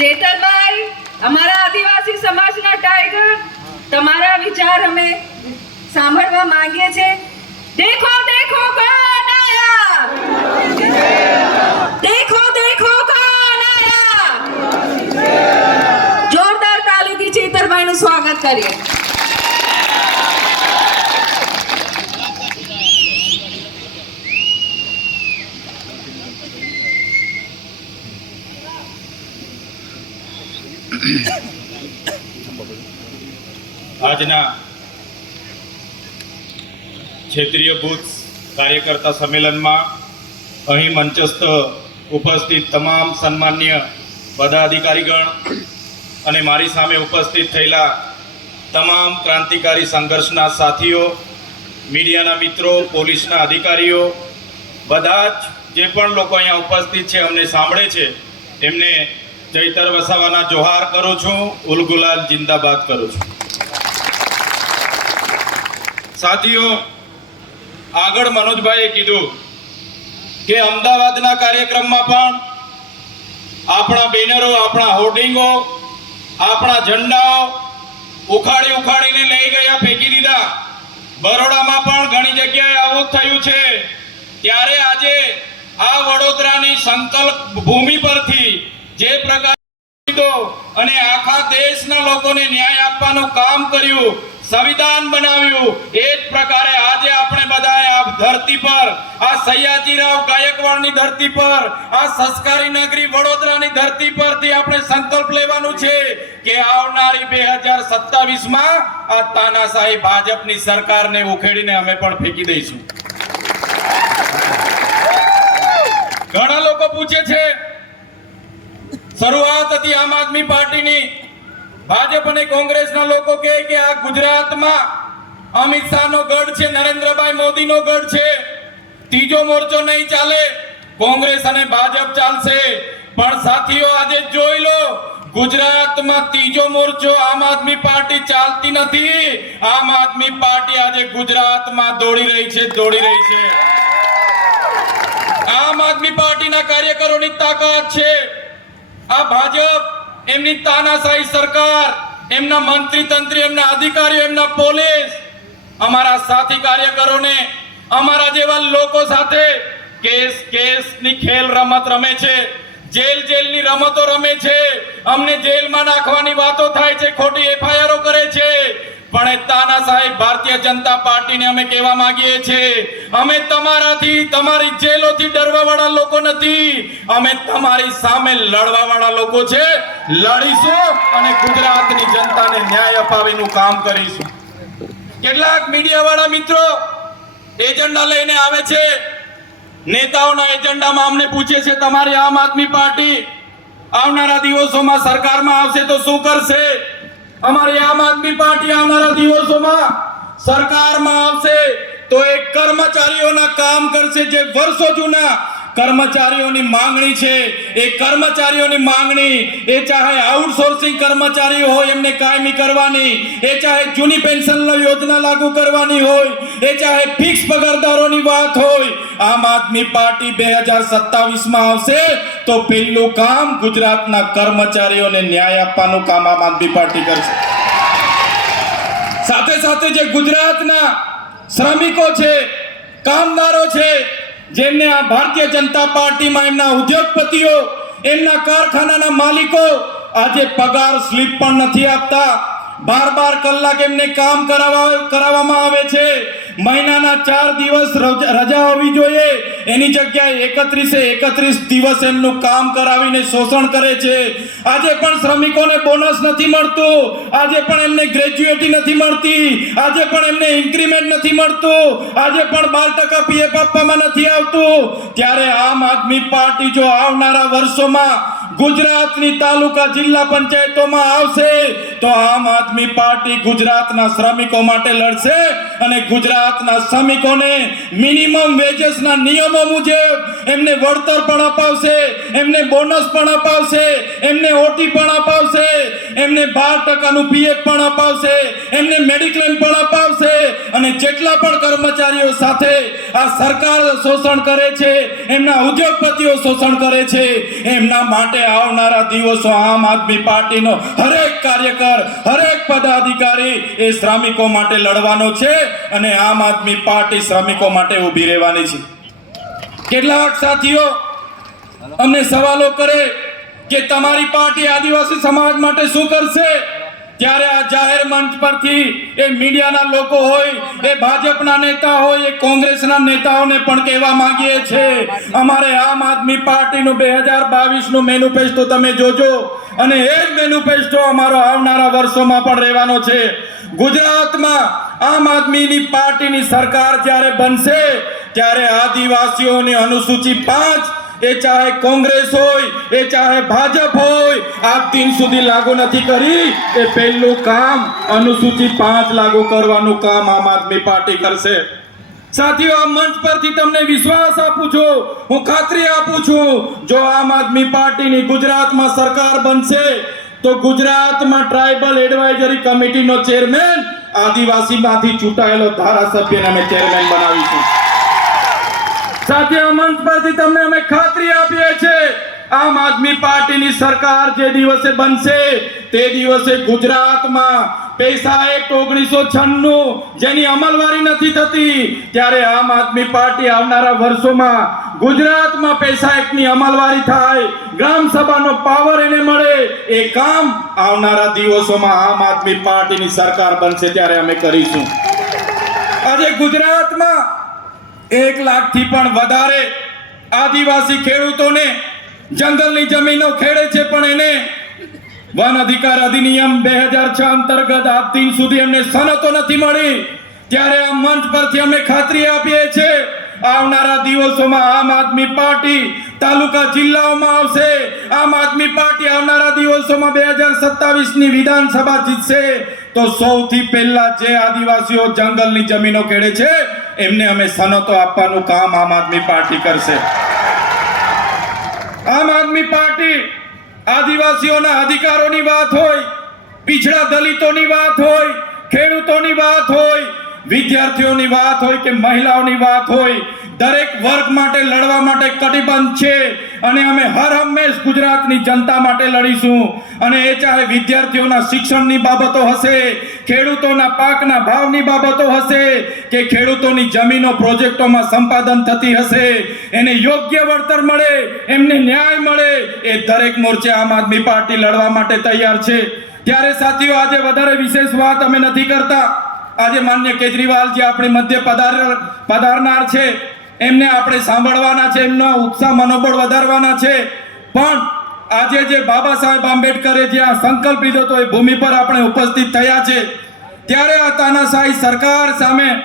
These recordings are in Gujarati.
ચેતનભાઈ અમારા આદિવાસી સમાજના ટાઈગર, તમારા વિચાર અમે સાંભળવા માંગીએ છીએ દેખો દેખો કોણ આયા? દેખો દેખો કોણ આયા? જોરદાર તાલીથી ચેતરભાઈનું સ્વાગત કરીએ. આજના ક્ષેત્રીય બુથ કાર્યકર્તા સંમેલનમાં અહીં મંચસ્થ ઉપસ્થિત તમામ સન્માન્ય પદાધિકારીગણ અને મારી સામે ઉપસ્થિત થયેલા તમામ ક્રાંતિકારી સંઘર્ષના સાથીઓ, મીડિયાના મિત્રો, પોલીસના અધિકારીઓ, બધા જ જે પણ લોકો અહીંયા ઉપસ્થિત છે, અમને સાંભળે છે એમને ચૈતર વસાવાના જોહાર કરું છું, ઉલગુલાલ જિંદાબાદ કરું છું. સાથીઓ, આગળ મનોજભાઈએ કીધું કે અમદાવાદના કાર્યક્રમમાં પણ આપણા બેનરો, આપણા હોર્ડિંગો, આપણા ઝંડાઓ ઉખાડી ઉખાડીને લઈ ગયા, ફેંકી દીધા. બરોડામાં પણ ઘણી જગ્યાએ આવું થયું છે. ત્યારે આજે આ વડોદરાની સંકલ્પ ભૂમિ પરથી જે પ્રકાર અને આખા દેશના લોકોને ન્યાય આપવાનું કામ કર્યું, સંવિધાન બનાવ્યું, એ જ પ્રકારે આજે આપણે બધાએ આ ધરતી પર, આ સયાજીરાવ ગાયકવાડની ધરતી પર, આ સંસ્કારી નગરી વડોદરાની ધરતી પરથી આપણે સંકલ્પ લેવાનું છે કે આવનારી બે હજાર સત્તાવીસમાં આ તાનાશાહી ભાજપની સરકારને ઉખેડીને અમે પણ ફેંકી દઈશું. ઘણા લોકો પૂછે છે શરૂઆત હતી આમ આદમી પાર્ટીની ભાજપ અને કોંગ્રેસના લોકો કહે કે આ ગુજરાતમાં અમિત શાહનો ગઢ છે, નરેન્દ્રભાઈ મોદીનો ગઢ છે. ત્રીજો મોરચો નહીં ચાલે, કોંગ્રેસ અને ભાજપ ચાલશે. પણ સાથીઓ, આજે જોઈ લો, ગુજરાતમાં ત્રીજો મોરચો આમ આદમી પાર્ટી ચાલતી નથી. આમ આદમી પાર્ટી આજે ગુજરાતમાં દોડી રહી છે, દોડી રહી છે. આમ આદમી પાર્ટીના કાર્યકરોની તાકાત છે. આ ભાજપ, એમની તાનાશાહી સરકાર, એમના મંત્રી તંત્રી એમના અધિકારીઓ, એમના પોલીસ, અમારા સાથી કાર્યકરોને, અમારા જેવા લોકો સાથે કેસ, કેસની ખેલ રમત રમે છે. જેલ, જેલની રમતો રમે છે. અમને જેલમાં નાખવાની વાતો થાય છે, ખોટી એફઆઈઆરો કરે છે. પણ એ સાહેબ ભારતીય જનતા પાર્ટીને અમે કહેવા માંગીએ છીએ, અમે તમારાથી, તમારી જેલોથી ડરવા વાળા લોકો નથી, અમે તમારી સામે લડવા વાળા લોકો છે. લડીશું અને ગુજરાતની જનતાને ન્યાય અપાવીનું કામ કરીશું. કેટલાક મીડિયા વાળા મિત્રો એજન્ડા લઈને આવે છે. નેતાઓના એજન્ડામાં અમને પૂછે છે, તમારી આમ આદમી પાર્ટી આવનારા દિવસોમાં સરકારમાં આવશે તો શું કરશે? અમારી આમ આદમી પાર્ટી આવનારા દિવસોમાં સરકારમાં આવશે તો એ કર્મચારીઓના કામ કરશે જે વર્ષો જૂના કર્મચારીઓની માંગણી છે. એ કર્મચારીઓની માંગણી, એ ચાહે આઉટસોર્સિંગ કર્મચારીઓ હોય, એમને કાયમી કરવાની, એ ચાહે જૂની પેન્શન યોજના લાગુ કરવાની હોય એ ચાહે ફિક્સ પગારદારોની વાત હોય, આમ આદમી પાર્ટી બે હજાર સત્તાવીસમાં આવશે, તો પહેલું કામ ગુજરાતના કર્મચારીઓને ન્યાય આપવાનું કામ આમ આદમી પાર્ટી કરશે. સાથે સાથે જે ગુજરાતના શ્રમિકો છે, કામદારો છે, જેમને આ ભારતીય જનતા પાર્ટીમાં એમના ઉદ્યોગપતિઓ, એમના કારખાનાના માલિકો આજે પગાર સ્લીપ પણ નથી આપતા બાર બાર કલાક એમને કામ કરાવવા, કરાવવામાં આવે છે. મહિનાના ચાર દિવસ રજા હોવી જોઈએ. એની જગ્યાએ એકત્રીસે એકત્રીસ દિવસ એમનું કામ કરાવીને શોષણ કરે છે. આજે પણ શ્રમિકોને બોનસ નથી મળતું. આજે પણ એમને ગ્રેજ્યુએટી નથી મળતી. આજે પણ એમને ઇન્ક્રીમેન્ટ નથી મળતું. આજે પણ બાર ટકા પીએફ આપવામાં નથી આવતું. ત્યારે આમ આદમી પાર્ટી જો આવનારા વર્ષોમાં ગુજરાતની તાલુકા જિલ્લા પંચાયતોમાં આવશે તો આમ આદમી પાર્ટી ગુજરાતના શ્રમિકો માટે લડશે અને ગુજરાતના શ્રમિકોને મિનિમમ વેજેસના નિયમો મુજબ એમને વળતર પણ અપાવશે, એમને બોનસ પણ અપાવશે, એમને ઓટી પણ અપાવશે, એમને બાર ટકાનું પીએફ પણ અપાવશે, એમને મેડિક્લેમ પણ અપાવશે. અને જેટલા પણ કર્મચારીઓ સાથે આ સરકાર શોષણ કરે છે, એમના ઉદ્યોગપતિઓ શોષણ કરે છે, એમના માટે આવનારા દિવસો આમ આદમી પાર્ટીનો હરેક કાર્યકર, હરેક પદાધિકારી એ શ્રમિકો માટે લડવાનો છે અને આમ આદમી પાર્ટી શ્રમિકો માટે ઊભી રહેવાની છે. કેટલાક સાથીઓ અમને સવાલો કરે કે તમારી પાર્ટી આદિવાસી સમાજ માટે શું કરશે? ત્યારે આ જાહેર મંચ પરથી એ મીડિયાના લોકો હોય, એ ભાજપના નેતા હોય, એ કોંગ્રેસના નેતાઓને પણ કહેવા માંગીએ છે અમારે આમ આદમી પાર્ટીનું બે હજાર બાવીસનું મેનિફેસ્ટો તમે જોજો, અને એ જ મેનિફેસ્ટો અમારો આવનારા વર્ષોમાં પણ રહેવાનો છે. ગુજરાતમાં આમ આદમીની પાર્ટીની સરકાર જ્યારે બનશે, ત્યારે આદિવાસીઓની અનુસૂચિ પાંચ એ ચાહે કોંગ્રેસ હોય, એ ચાહે ભાજપ હોય આ દિન સુધી લાગુ નથી કરી. એ પહેલું કામ અનુસૂચિત પાંચ લાગુ કરવાનું કામ આમ આદમી પાર્ટી કરશે. સાથીઓ, આ મંચ પરથી તમને વિશ્વાસ આપું છું, હું ખાતરી આપું છું, જો આમ આદમી પાર્ટીની ગુજરાતમાં સરકાર બનશે, તો ગુજરાતમાં ટ્રાઇબલ એડવાઇઝરી કમિટીનો ચેરમેન આદિવાસીમાંથી ચૂંટાયેલો ધારાસભ્યને અમે ચેરમેન બનાવીશું. સાથે આ મંચ પરથી તમને અમે ખાતરી આપીએ છીએ, આમ આદમી પાર્ટીની સરકાર જે દિવસે બનશે, તે દિવસે ગુજરાતમાં પૈસા એક્ટ ઓગણીસો છન્નું જેની અમલવારી નથી થતી, ત્યારે આમ આદમી પાર્ટી આવનારા વર્ષોમાં ગુજરાતમાં પૈસા એક્ટની અમલવારી થાય, ગ્રામ સભાનો પાવર એને મળે, એ કામ આવનારા દિવસોમાં આમ આદમી પાર્ટીની સરકાર બનશે ત્યારે અમે કરીશું. આજે ગુજરાતમાં એક લાખથી પણ વધારે આદિવાસી ખેડૂતોને જંગલની જમીનો ખેડે છે પણ એને વન અધિકાર અધિનિયમ બે હજાર છ અંતર્ગત આજ દિન સુધી એમને સનતો નથી મળી. ત્યારે આ મંચ પરથી અમે ખાતરી આપીએ છીએ, આવનારા દિવસોમાં આમ આદમી પાર્ટી તાલુકા જિલ્લાઓમાં આવશે. આમ આદમી પાર્ટી આવનારા દિવસોમાં બે હજાર સત્તાવીસની વિધાનસભા જીતશે. તો સૌથી પહેલા જે આદિવાસીઓ જંગલની જમીનો ખેડે છે, એમને અમે સનતો આપવાનું કામ આમ આદમી પાર્ટી કરશે. આમ આદમી પાર્ટી આદિવાસીઓના અધિકારોની વાત હોય, પીછડા દલિતોની વાત હોય, ખેડૂતોની વાત હોય વિદ્યાર્થીઓની વાત હોય કે મહિલાઓની વાત હોય, દરેક વર્ગ માટે લડવા માટે કટિબદ્ધ છે અને અમે હર હંમેશ ગુજરાતની જનતા માટે લડીશું. અને એ ચાહે વિદ્યાર્થીઓના શિક્ષણની બાબતો હશે, ખેડૂતોના પાકના ભાવની બાબતો હશે, કે ખેડૂતોની જમીનો પ્રોજેક્ટોમાં સંપાદન થતી હશે, એને યોગ્ય વળતર મળે, એમને ન્યાય મળે, એ દરેક મોરચે આમ આદમી પાર્ટી લડવા માટે તૈયાર છે. ત્યારે સાથીઓ, આજે વધારે વિશેષ વાત અમે નથી કરતા. આજે માન્ય કેજરીવાલ જે આપણી મધ્ય પધાર પધારનાર છે, એમને આપણે સાંભળવાના છે, એમનો ઉત્સાહ મનોબળ વધારવાના છે. પણ આજે જે બાબા સાહેબ આંબેડકરે જે આ સંકલ્પ લીધો હતો, એ ભૂમિ પર આપણે ઉપસ્થિત થયા છે. ત્યારે આ તાનાશાહી સરકાર સામે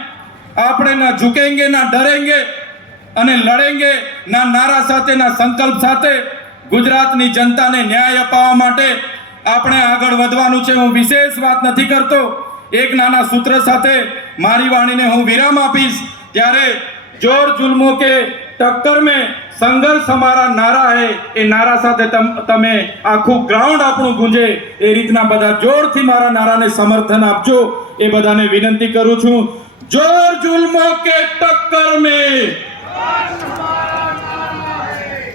આપણે ના ઝૂકેંગે, ના ડરેંગે અને લડેંગે, ના નારા સાથે, ના સંકલ્પ સાથે ગુજરાતની જનતાને ન્યાય અપાવવા માટે આપણે આગળ વધવાનું છે. હું વિશેષ વાત નથી કરતો. એક નાના સૂત્ર સાથે મારી વાણીને હું વિરામ આપીશ ત્યારે જોર જુલ્મો કે ટક્કર મેં સંઘર્ષ હમારા નારા હે એ નારા સાથે તમ- તમે આખું ગ્રાઉન્ડ આપણું ગુંજે એ રીતના બધા જોરથી મારા નારાને સમર્થન આપજો એ બધાને વિનંતી કરું છું જોર જુલ્મો કે ટક્કર મેં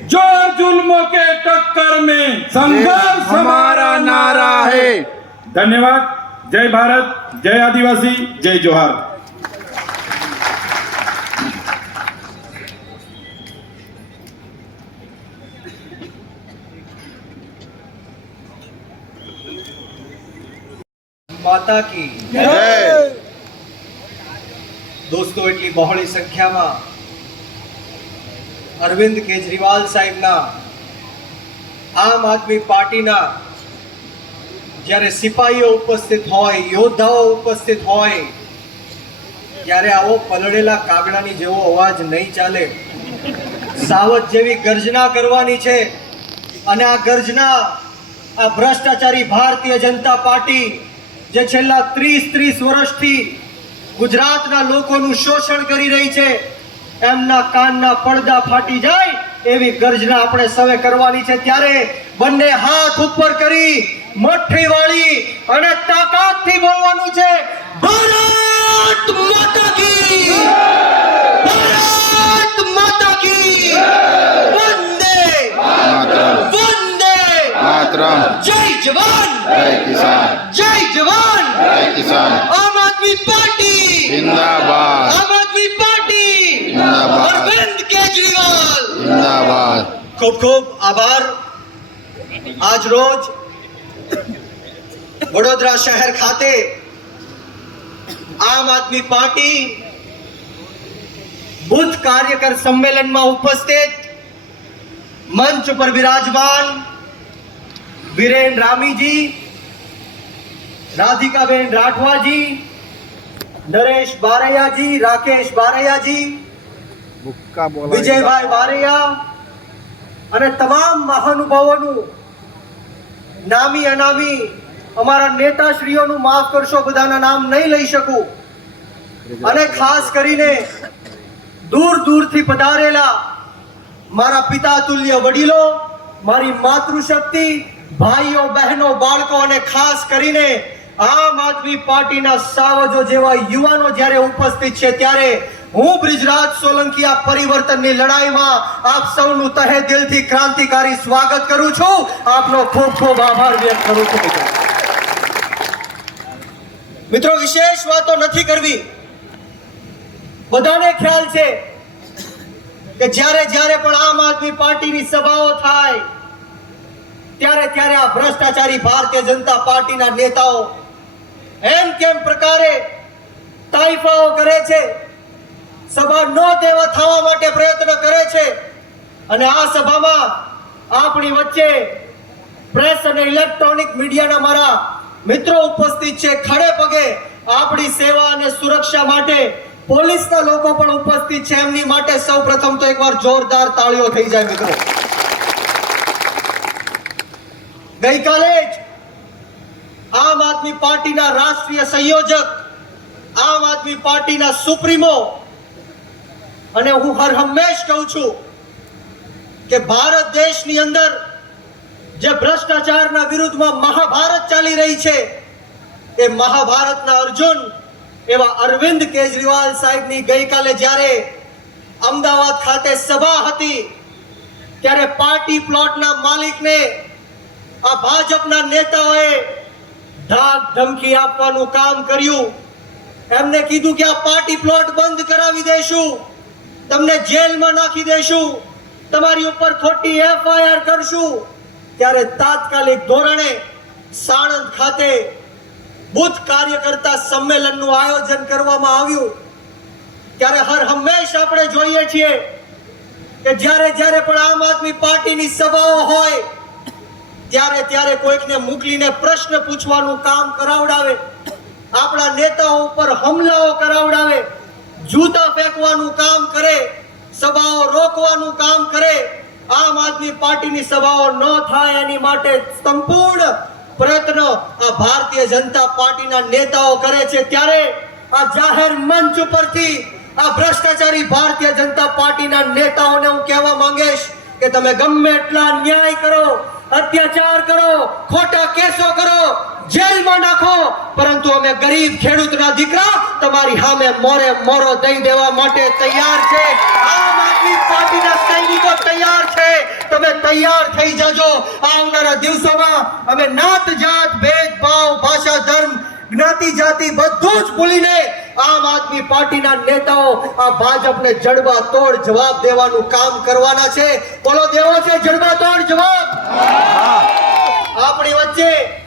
जोर जुल्मों के टक्कर में संघर्ष हमारा नारा है धन्यवाद जय भारत जय आदिवासी जय जोहार માતા કી દોસ્તો એટલી બહોળી સંખ્યામાં અરવિંદ કેજરીવાલ સાહેબના આમ આદમી પાર્ટીના જ્યારે સિપાહીઓ ઉપસ્થિત હોય, યોદ્ધાઓ ઉપસ્થિત હોય, ત્યારે આવો પલળેલા કાગડાની જેવો અવાજ નહીં ચાલે. સાવધ જેવી ગર્જના કરવાની છે. અને આ ગર્જના, આ ભ્રષ્ટાચારી ભારતીય જનતા પાર્ટી જે છેલ્લા ત્રીસ ત્રીસ વર્ષથી ગુજરાતના લોકોનું શોષણ કરી રહી છે, એમના કાનના પડદા ફાટી જાય એવી ગર્જના આપણે સવે કરવાની છે. ત્યારે બંને હાથ ઉપર કરી મુઠ્ઠી વાળી અને તાકાતથી બોલવાનું છે. ભારત માતા કી! ભારત માતા કી! વંદે! માતરમ. વંદે! માતરમ. જય જવાન! જય કિસાન. જય જવાન! જય કિસાન. આમ આદમી પાર્ટી! જિંદાબાદ. આમ આદમી પાર્ટી! જિંદાબાદ. અરવિંદ કેજરીવાલ! જિંદાબાદ. ખૂબ ખૂબ આભાર. આજ રોજ વડોદરા શહેર ખાતે આમ આદમી પાર્ટી બુથ કાર્યકર સંમેલનમાં ઉપસ્થિત મંચ ઉપર બિરાજમાન વિરેન રામીજી રાધિકાબેન રાઠવાજી નરેશ બારૈયાજી રાકેશ બારૈયાજી વિજયભાઈ બારૈયા અને તમામ મહાનુભાવોનું નામી અનામી અમારા નેતાશ્રીઓનું માફ કરશો, બધાના નામ નહીં લઈ શકું. અને ખાસ કરીને દૂર દૂરથી પધારેલા મારા પિતા તુલ્ય વડીલો, મારી માતૃશક્તિ, ભાઈઓ, બહેનો, બાળકો અને ખાસ કરીને આમ આદમી પાર્ટીના સાવજો જેવા યુવાનો જ્યારે ઉપસ્થિત છે ત્યારે હું બ્રિજરાજ સોલંકી આ પરિવર્તનની લડાઈમાં આપ સૌનું તહે દિલથી ક્રાંતિકારી સ્વાગત કરું છું. આપનો ખૂબ ખૂબ આભાર વ્યક્ત કરું છું, મિત્રો. મિત્રો, વિશેષ વાતો નથી કરવી. બધાને ખ્યાલ છે કે જ્યારે જ્યારે પણ આમ આદમી પાર્ટીની સભાઓ થાય, ત્યારે ત્યારે આ ભ્રષ્ટાચારી ભારતીય જનતા પાર્ટીના નેતાઓ એમ કેમ પ્રકારે તાઇફાઓ કરે છે? સભા ન તેવા થવા માટે પ્રયત્ન કરે છે. અને આ સભામાં આપણી વચ્ચે પ્રેસ અને ઇલેક્ટ્રોનિક મીડિયાના મારા મિત્રો ઉપસ્થિત છે. ખડે પગે આપણી સેવા અને સુરક્ષા માટે પોલીસના લોકો પણ ઉપસ્થિત છે. એમની માટે સૌ પ્રથમ તો એકવાર જોરદાર તાળીઓ થઈ જાય મિત્રો. ગઈકાલે જ આમ આદમી પાર્ટીના રાષ્ટ્રીય સંયોજક, આમ આદમી પાર્ટીના સુપ્રીમો અને હું હર હંમેશ કહું છું કે ભારત દેશની અંદર જે ભ્રષ્ટાચારના વિરુદ્ધમાં મહાભારત ચાલી રહી છે, એ મહાભારતના અર્જુન એવા અરવિંદ કેજરીવાલ સાહેબની ગઈકાલે જ્યારે અમદાવાદ ખાતે સભા હતી, ત્યારે પાર્ટી પ્લોટના માલિકને આ ભાજપના નેતાઓએ ધાક ધમકી આપવાનું કામ કર્યું. એમને કીધું કે આ પાર્ટી પ્લોટ બંધ કરાવી દેશું. તમને જેલમાં નાખી દેશું, તમારી ઉપર ખોટી એફઆઈઆર કરશું, ત્યારે તાત્કાલિક ધોરણે સાણંદ ખાતે બુથ કાર્યકર્તા સંમેલનનું આયોજન કરવામાં આવ્યું. ત્યારે હર હંમેશ આપણે જોઈએ છીએ કે જ્યારે જ્યારે પણ આમ આદમી પાર્ટીની સભાઓ હોય, ત્યારે ત્યારે કોઈકને મોકલીને પ્રશ્ન પૂછવાનું કામ કરાવડાવે, આપણા નેતાઓ ઉપર હુમલાઓ કરાવડાવે જૂતા ફેંકવાનું કામ કરે, સભાઓ રોકવાનું કામ કરે, આમ આદમી પાર્ટીની સભાઓ ન થાય એની માટે સંપૂર્ણ પ્રયત્નો આ ભારતીય જનતા પાર્ટીના નેતાઓ કરે છે. ત્યારે આ જાહેર મંચ ઉપરથી આ ભ્રષ્ટાચારી ભારતીય જનતા પાર્ટીના નેતાઓને હું કહેવા માંગીશ કે તમે ગમે એટલા ન્યાય કરો અત્યાચાર કરો, ખોટા કેસો કરો, જેલમાં નાખો. પરંતુ અમે ગરીબ ખેડૂતના દીકરા, તમારી સામે મોરે મોરો દઈ દેવા માટે તૈયાર છે. આમ આદમી પાર્ટીના સૈનિકો તૈયાર છે. તમે તૈયાર થઈ જજો. આવનારા દિવસોમાં અમે નાત જાત, ભેદભાવ, ભાષા, ધર્મ, જ્ઞાતિ, જાતિ બધું જ ભૂલીને આમ આદમી પાર્ટીના નેતાઓ આ ભાજપને જડબા તોડ જવાબ દેવાનું કામ કરવાના છે. બોલો દેવો છે જડબા તોડ જવાબ. આપણી વચ્ચે